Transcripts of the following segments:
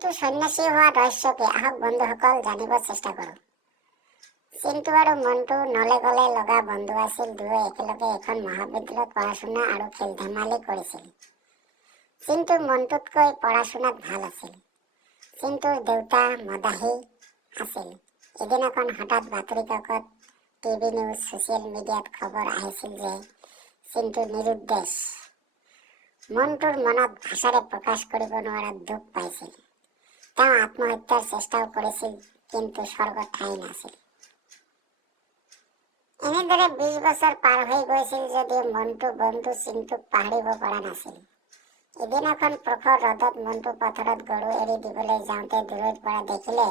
চিন্তু সন্ন্যাসী হোৱা ৰহস্যকে আহক বন্ধুসকল জানিব চেষ্টা কৰোঁ। চিন্তু আৰু মণ্টু নলে গলে লগা বন্ধু আছিল। দুয়ো একেলগে এখন মহাবিদ্যালয়ত পঢ়া-শুনা আৰু খেল ধেমালি কৰিছিল। চিন্তু মণ্টুতকৈ পঢ়া-শুনাত ভাল আছিল। চিন্তুৰ দেউতা মদাহী আছিল। এদিনাখন হঠাৎ বাতৰি কাকত, টিভি নিউজ, ছচিয়েল মিডিয়াত খবৰ আহিছিল যে চিন্তু নিৰুদ্দেশ। মণ্টুৰ মনত ভাষাৰে প্ৰকাশ কৰিব নোৱাৰা দুখ পাইছিল। তেওঁ আত্মহত্যাৰ চেষ্টাও কৰিছিল, কিন্তু স্বৰ্গত ঠাই নাছিল। এনেদৰে 20 বছৰ পাৰ হৈ গৈছিল যদিও মণ্টু বন্ধু চিন্তুক পাহৰিব পৰা নাছিল। এদিনাখন প্ৰখৰ ৰ'দত মণ্টু পথাৰত গৰু এৰি দিবলৈ যাওঁতে দূৰৈৰ পৰা দেখিলে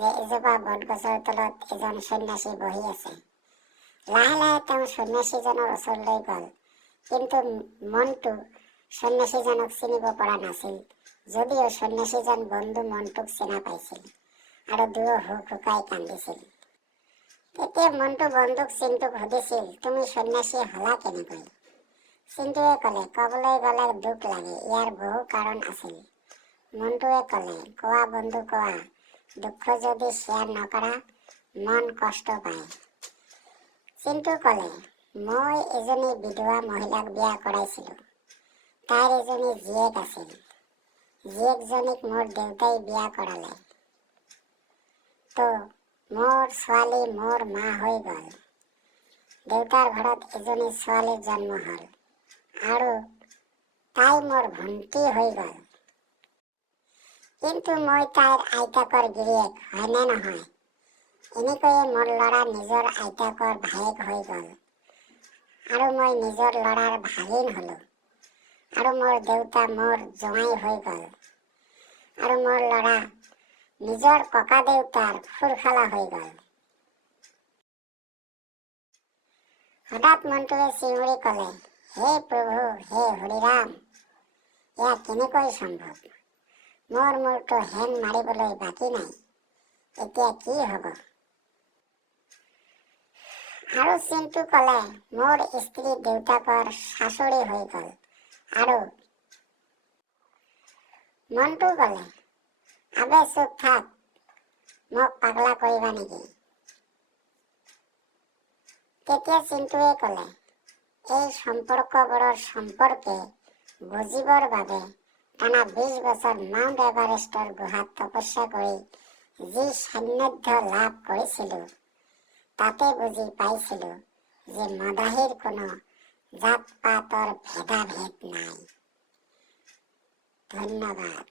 যে এজোপা বটগছৰ তলত এজন সন্ন্যাসী বহি আছে। লাহে লাহে তেওঁ সন্ন্যাসীজনৰ ওচৰলৈ গ'ল, কিন্তু মণ্টু সন্ন্যাসীজনক চিনিব পৰা নাছিল, যদিও সন্ন্যাসীজন বন্ধু মণ্টুক চিনা পাইছিল আৰু দুয়ো হুকহুকাই কান্দিছিল। তেতিয়া মণ্টু বন্ধুক চিন্তুক সুধিছিল, তুমি সন্ন্যাসী হলা কেনেকৈ? চিন্তুৱে ক'লে, ক'বলৈ গ'লে দুখ লাগে, ইয়াৰ বহু কাৰণ আছিল। মণ্টুৱে ক'লে, কোৱা বন্ধু কোৱা, দুখ যদি শ্বেয়াৰ নকৰা মন কষ্ট পায়। চিন্তু ক'লে, মই এজনী বিধৱা মহিলাক বিয়া কৰাইছিলোঁ। তাইৰ এজনী জীয়েক আছিল। জীয়েকজনীক মোৰ দেউতাই বিয়া কৰালে। তো মোৰ ছোৱালী মোৰ মা হৈ গ'ল। দেউতাৰ ঘৰত এজনী ছোৱালীৰ জন্ম হ'ল আৰু তাই মোৰ ভণ্টি হৈ গ'ল। কিন্তু মই তাইৰ আইতাকৰ গিৰিয়েক, হয়নে নহয়? এনেকৈয়ে মোৰ ল'ৰা নিজৰ আইতাকৰ ভায়েক হৈ গ'ল আৰু মই নিজৰ ল'ৰাৰ ভাগিন হ'লো। আৰু মোৰ দেউতা মোৰ জোঁৱাই হৈ গ'ল আৰু মোৰ ল'ৰা নিজৰ ককা দেউতাৰ খুৰখালা হৈ গ'ল। হঠাৎ মণ্টুৱে চিঞৰি ক'লে, হে প্ৰভু, হে হৰিৰাম, এয়া কেনেকৈ সম্ভৱ? মোৰ মূৰটো হেং মাৰিবলৈ বাকী নাই। এতিয়া কি হ'ব? আৰু চিন্তু ক'লে, মোৰ স্ত্ৰী দেউতাকৰ শাশুড়ী হৈ গ'ল। আৰু মণ্টু ক'লে, আবে চুপ থাক, মোক পাগলা কৰিবা নেকি? তেতিয়া চিন্তুৱে ক'লে, এই সম্পৰ্কবোৰৰ সম্পৰ্কে বুজিবৰ বাবে টানা 20 বছৰ মাউণ্ট এভাৰেষ্টৰ গুহাত তপস্যা কৰি যি সান্নিধ্য লাভ কৰিছিলোঁ, তাতে বুজি পাইছিলোঁ যে মদাহীৰ কোনো জাত পাতৰ ভেদাভেদ নাই। ধন্যবাদ।